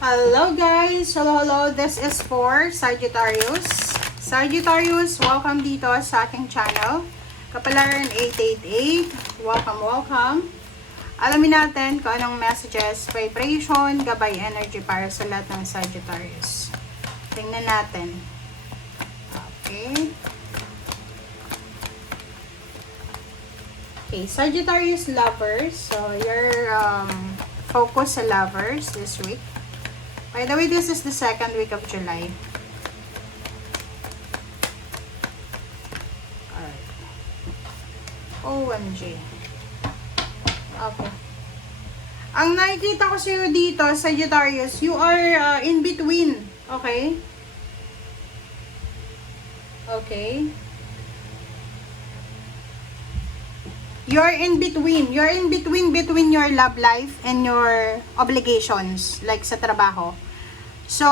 Hello guys! Hello! This is for Sagittarius. Sagittarius, welcome dito sa aking channel. Kapalaran 888. Welcome. Alamin natin kung anong messages, vibration, gabay energy para sa lahat ng Sagittarius. Tingnan natin. Okay. Okay, Sagittarius lovers. So, your focus sa lovers this week. By the way, this is the second week of July. Alright. OMG. Okay. Ang nakikita ko sa iyo dito, Sagittarius, you are in between. Okay? Okay. You're in between. You're in between your love life and your obligations, like sa trabaho. So,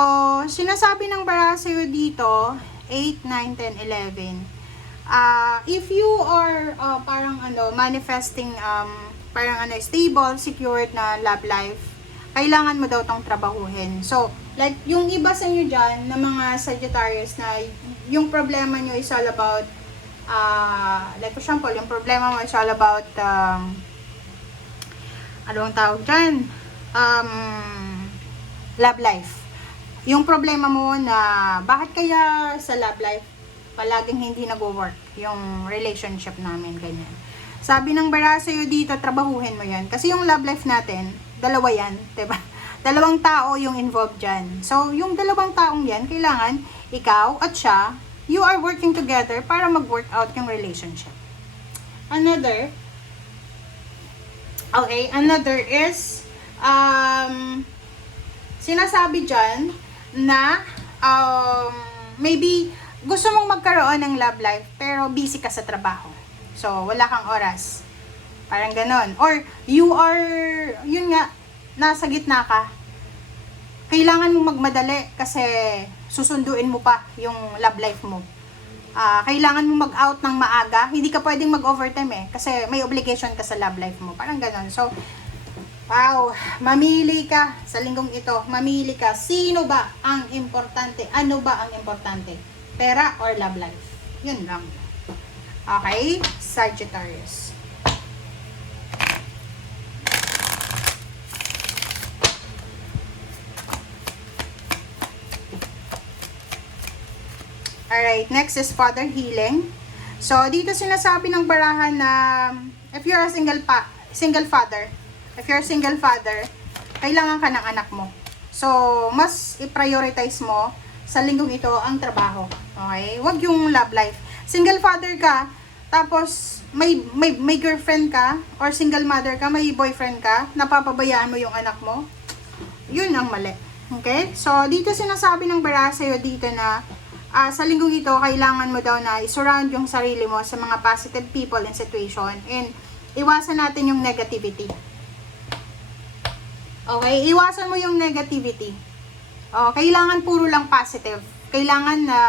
sinasabi ng bara sa'yo dito, 8, 9, 10, 11. If you are parang manifesting parang stable, secured na love life, kailangan mo daw tong trabahuhin. So, like yung iba sa inyo dyan na mga Sagittarius na yung problema nyo is all about like for example, yung problema mo is all about anong tawag dyan? Love life. Yung problema mo na bakit kaya sa love life palaging hindi nag-work yung relationship namin, ganyan. Sabi ng bara sa'yo dito, trabahuhin mo yan. Kasi yung love life natin, dalawa yan, diba? Dalawang tao yung involved dyan. So, yung dalawang taong yan, kailangan ikaw at siya, you are working together para mag-work out yung relationship. Another is, sinasabi dyan na, maybe, gusto mong magkaroon ng love life, pero busy ka sa trabaho. So, wala kang oras. Parang ganon. Or, you are, yun nga, nasa gitna ka. Kailangan mo magmadali kasi susunduin mo pa yung love life mo. Kailangan mo mag-out ng maaga. Hindi ka pwedeng mag-overtime kasi may obligation ka sa love life mo. Parang ganon. So, wow, mamili ka sa linggong ito. Mamili ka. Sino ba ang importante? Ano ba ang importante? Pera or love life? Yun lang. Okay? Sagittarius. Alright, next is father healing. So, dito sinasabi ng barahan na if you're a single father, kailangan ka ng anak mo. So, mas i-prioritize mo sa linggong ito ang trabaho. Okay? Huwag yung love life. Single father ka, tapos may girlfriend ka, or single mother ka, may boyfriend ka, napapabayaan mo yung anak mo. Yun ang mali. Okay? So, dito sinasabi ng bara sa'yo dito na sa linggong ito, kailangan mo daw na i-surround yung sarili mo sa mga positive people and situation and iwasan natin yung negativity. Okay? Iwasan mo yung negativity. Kailangan puro lang positive. Kailangan na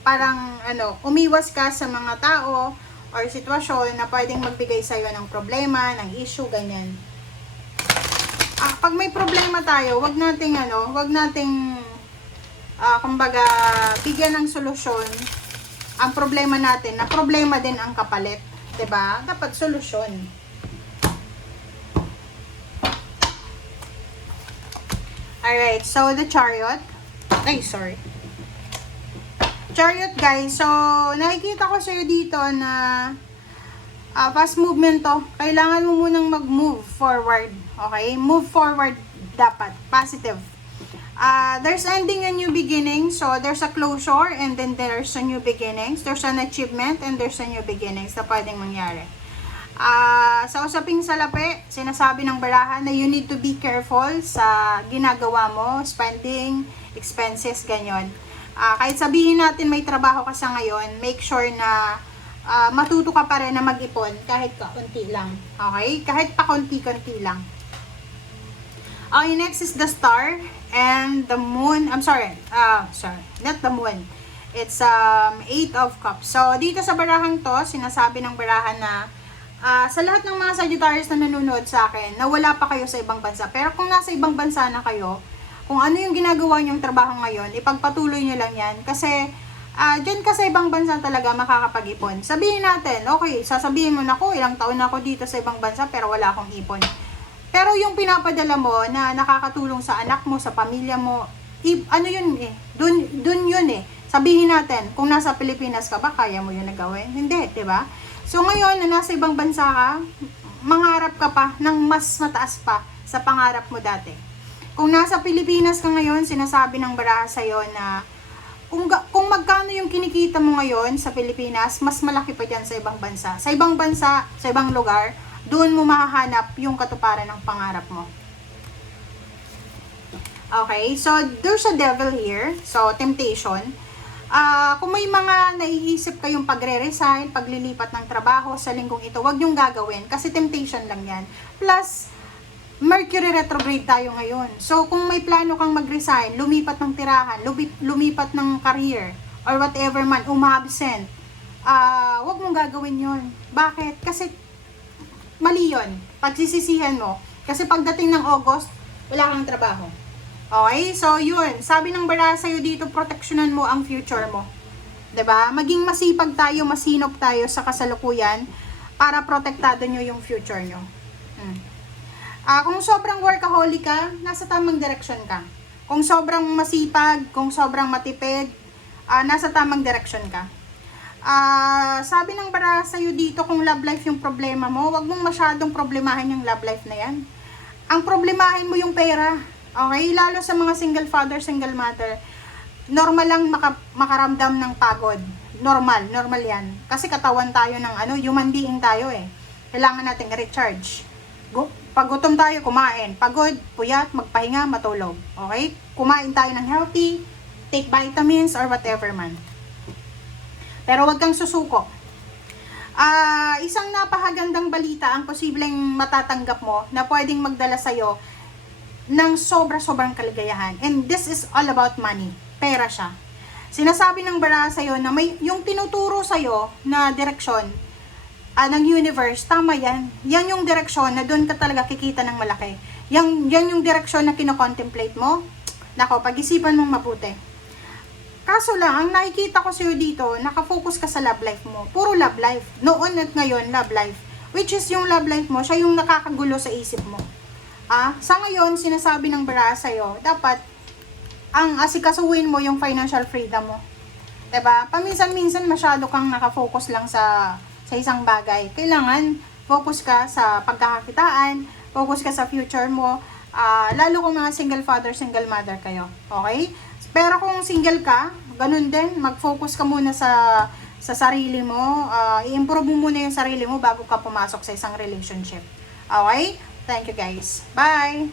parang umiwas ka sa mga tao or sitwasyon na pwedeng magbigay sa'yo ng problema, ng issue, ganyan. Pag may problema tayo, wag nating kumbaga, bigyan ng solusyon ang problema natin, na problema din ang kapalit. 'Di ba? Dapat solusyon. Alright, so the chariot. Chariot, guys. So, nakikita ko sa'yo dito na fast movement to. Kailangan mo munang mag-move forward. Okay? Move forward dapat. Positive. There's ending and new beginning. So, there's a closure and then there's a new beginnings. There's an achievement and there's a new beginnings na pwedeng mangyari. Sa usaping salapi, sinasabi ng barahan na you need to be careful sa ginagawa mo, spending, expenses, ganyan. Kahit sabihin natin may trabaho ka sa ngayon, make sure na matuto ka pa rin na mag-ipon kahit kaunti lang. Okay? Kahit pa konti-konti lang. Okay, next is the star and the moon. I'm sorry. Not the moon. It's 8 of cups. So, dito sa barahan to, sinasabi ng barahan na sa lahat ng mga Sagittarius na nanonood sa akin, na wala pa kayo sa ibang bansa. Pero kung nasa ibang bansa na kayo, Kung ano yung ginagawa nyong trabaho ngayon, ipagpatuloy nyo lang yan. Kasi, dyan ka sa ibang bansa talaga makakapag-ipon. Sabihin natin, okay, sasabihin mo na ko, ilang taon na ako dito sa ibang bansa, pero wala akong ipon. Pero yung pinapadala mo na nakakatulong sa anak mo, sa pamilya mo, ano yun eh, dun yun eh. Sabihin natin, kung nasa Pilipinas ka ba, kaya mo yun na gawin? Hindi, di ba? So ngayon, na nasa ibang bansa ka, mangarap ka pa ng mas mataas pa sa pangarap mo dati. Kung nasa Pilipinas ka ngayon, sinasabi ng baraha sa'yo na kung magkano yung kinikita mo ngayon sa Pilipinas, mas malaki pa dyan sa ibang bansa. Sa ibang bansa, sa ibang lugar, doon mo mahahanap yung katuparan ng pangarap mo. Okay, so there's a devil here. So, temptation. Kung may mga naiisip kayong pagre-resign, paglilipat ng trabaho sa linggong ito, wag nyong gagawin kasi temptation lang yan. Plus, Mercury retrograde tayo ngayon. So, kung may plano kang mag-resign, lumipat ng tirahan, lumipat ng career, or whatever man, umabsent, wag mong gagawin yon. Bakit? Kasi, mali yun. Pagsisisihan mo. Kasi pagdating ng August, wala kang trabaho. Okay? So, yun. Sabi ng baraha sa'yo dito, proteksyonan mo ang future mo. 'Di ba? Maging masipag tayo, masinop tayo sa kasalukuyan para protektado nyo yung future nyo. Kung sobrang workaholic ka, nasa tamang direction ka. Kung sobrang masipag, kung sobrang matipid, nasa tamang direction ka. Sabi ng baraha sa'yo dito, kung love life yung problema mo, wag mong masyadong problemahin yung love life na yan. Ang problemahin mo yung pera. Okay? Lalo sa mga single father, single mother, normal lang makaramdam ng pagod. Normal yan. Kasi katawan tayo ng human being tayo eh. Kailangan nating recharge. Pag gutom tayo, kumain. Pagod, puyat, magpahinga, matulog. Okay? Kumain tayo ng healthy, take vitamins or whatever man. Pero wag kang susuko. Isang napakagandang balita ang posibleng matatanggap mo na pwedeng magdala sa'yo ng sobrang kaligayahan. And this is all about money. Pera siya. Sinasabi ng baraha sa'yo na may yung tinuturo sa'yo na direksyon ng universe, tama yan. Yan yung direksyon na doon ka talaga kikita ng malaki. Yan yung direksyon na kinocontemplate mo. Nako, pag-isipan mong mabuti. Kaso lang, ang nakikita ko sa'yo dito, nakafocus ka sa love life mo. Puro love life. Noon at ngayon, love life. Which is yung love life mo, siya yung nakakagulo sa isip mo. Sa ngayon, sinasabi ng baraha sa'yo, dapat ang asikasuhin mo yung financial freedom mo. Diba? Paminsan-minsan masyado kang nakafocus lang sa isang bagay. Kailangan focus ka sa pagkakakitaan, focus ka sa future mo, lalo kung mga single father, single mother kayo. Okay? Pero kung single ka, ganun din, mag-focus ka muna sa sarili mo, i-improve mo muna yung sarili mo bago ka pumasok sa isang relationship. Okay? Thank you guys. Bye!